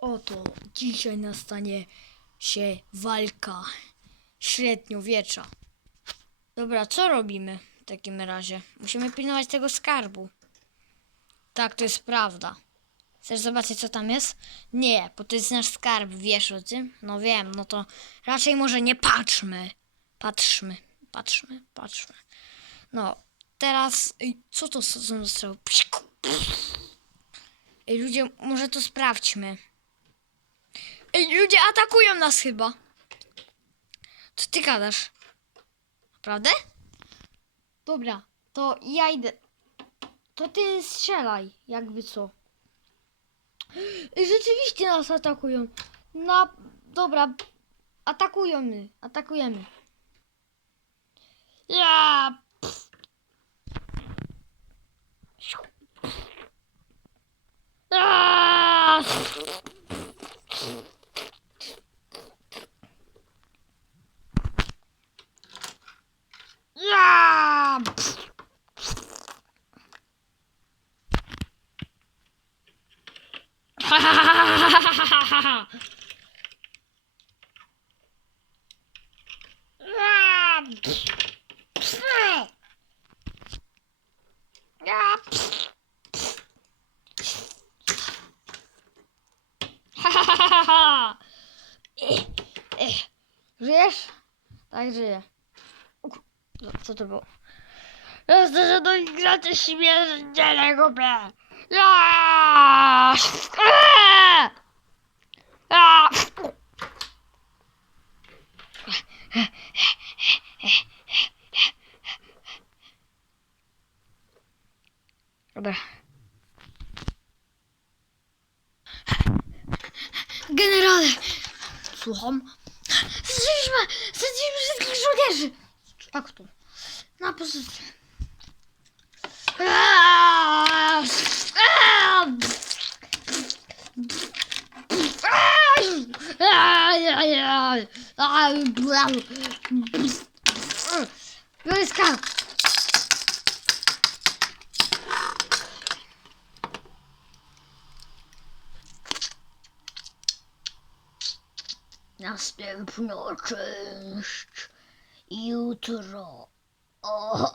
Oto dzisiaj nastanie się walka średniowiecza. Dobra, co robimy w takim razie? Musimy pilnować tego skarbu. Tak, to jest prawda. Chcesz zobaczyć, co tam jest? Nie, bo to jest nasz skarb, wiesz o tym? No wiem, no to raczej może nie patrzmy. Patrzmy, patrzmy, patrzmy. No, teraz, ej, co to są za. Ej, ludzie, może to sprawdźmy. Ej, ludzie atakują nas chyba. Co ty gadasz? Naprawdę? Dobra, to ja idę. To ty strzelaj, jakby co. Rzeczywiście nas atakują. Na... Dobra, atakują my, atakujemy. Ja... Aaaa! Ja! Żyjesz? Tak, żyję. Co to było? Jestem, że do graczy śmierdziele głupie. Dobra. Generale! Słucham? Zjedliśmy! Zjedliśmy wszystkich żołnierzy! Tak to. Na pozycję. Aaaa! Wojska! Następna część jutro. O,